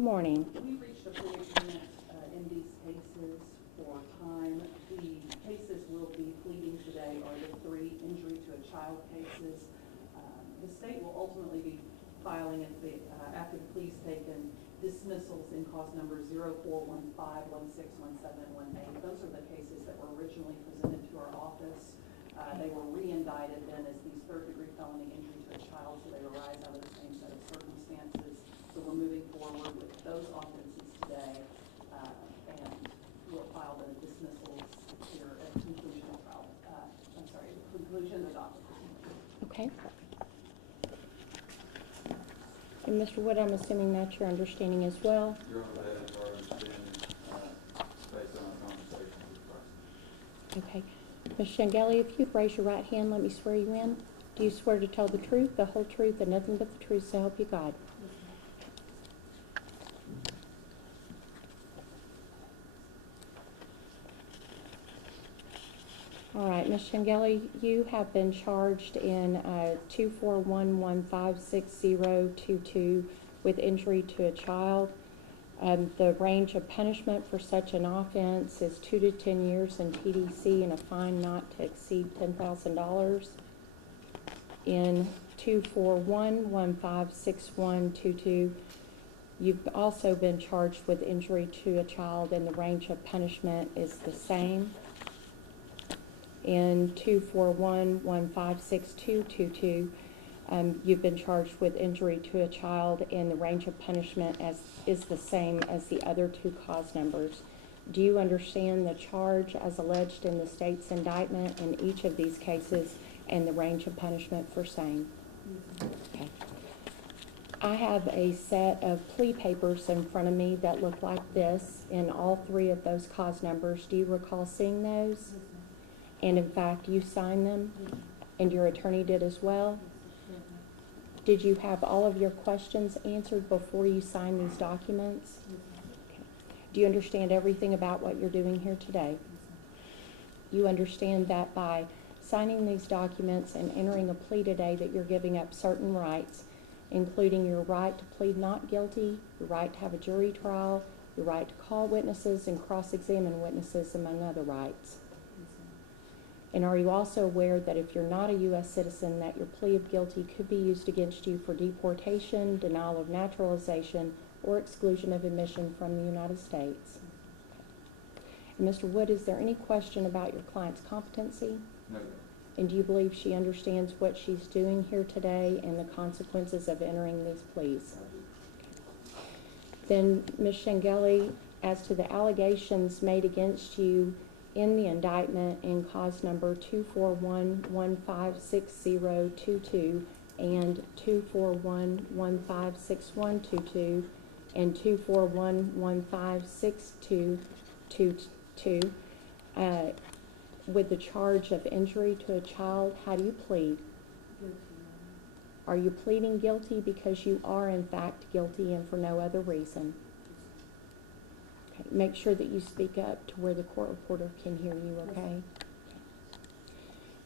Good morning. We reached a plea agreement in these cases for time. The cases we'll be pleading today are the 3 injury to a child cases. The state will ultimately be filing after the pleas taken dismissals in cause numbers 0415, 16, 17, and 18. Those are the cases that were originally presented to our office. They were re-indicted then as these third-degree felony injury to a child, so they arise out of the same set of circumstances. So we're moving forward with those offenses today, and we'll file the dismissals here at the conclusion of trial. The conclusion of the docket. Okay. And Mr. Wood, I'm assuming that's your understanding as well? Your Honor, that is our understanding, based on our conversation with the prosecutor. Okay. Ms. Schengeli, if you'd raise your right hand, let me swear you in. Do you swear to tell the truth, the whole truth, and nothing but the truth, so help you God? All right, Ms. Schengeli, you have been charged in 241156022 with injury to a child. The range of punishment for such an offense is 2 to 10 years in TDC and a fine not to exceed $10,000. In 241156122, you've also been charged with injury to a child, and the range of punishment is the same. In 241156222, you've been charged with injury to a child, and the range of punishment is the same as the other 2 cause numbers. Do you understand the charge as alleged in the state's indictment in each of these cases and the range of punishment for same? Okay. I have a set of plea papers in front of me that look like this in all 3 of those cause numbers. Do you recall seeing those? And in fact, you signed them, and your attorney did as well? Did you have all of your questions answered before you signed these documents? Okay. Do you understand everything about what you're doing here today? You understand that by signing these documents and entering a plea today that you're giving up certain rights, including your right to plead not guilty, your right to have a jury trial, your right to call witnesses and cross-examine witnesses, among other rights. And are you also aware that if you're not a U.S. citizen, that your plea of guilty could be used against you for deportation, denial of naturalization, or exclusion of admission from the United States? And Mr. Wood, is there any question about your client's competency? No. And do you believe she understands what she's doing here today and the consequences of entering these pleas? Then, Ms. Schengeli, as to the allegations made against you in the indictment in cause number 241156022 and 241156122 and 241156222, with the charge of injury to a child, how do you plead? Guilty. Are you pleading guilty because you are in fact guilty and for no other reason? Okay. Make sure that you speak up to where the court reporter can hear you, okay?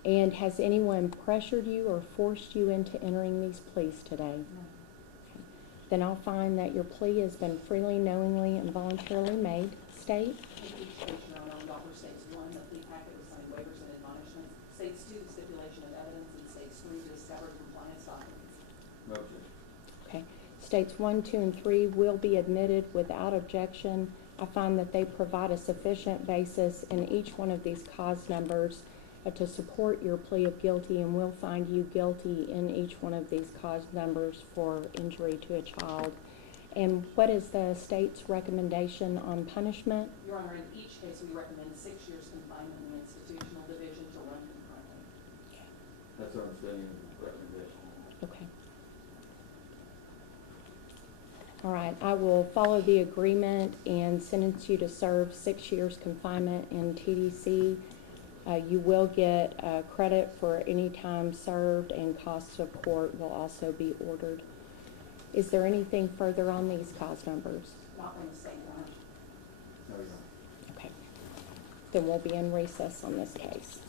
And has anyone pressured you or forced you into entering these pleas today? No. Okay. Then I'll find that your plea has been freely, knowingly, and voluntarily made. State? States 1, the plea packet with signed waivers and admonishments. States 2, the stipulation of evidence, and States 3, the discovered compliance documents. Motion. Okay. States 1, 2, and 3 will be admitted without objection. I find that they provide a sufficient basis in each one of these cause numbers to support your plea of guilty, and will find you guilty in each one of these cause numbers for injury to a child. And what is the state's recommendation on punishment? Your Honor, in each case we recommend 6 years confinement in the institutional division to run concurrently. That's our understanding of the recommendation. Okay. All right, I will follow the agreement and sentence you to serve 6 years confinement in TDC. You will get credit for any time served, and costs of court will also be ordered. Is there anything further on these cause numbers? Not from the state, Your Honor. No, Your Honor. Okay. Then we'll be in recess on this case.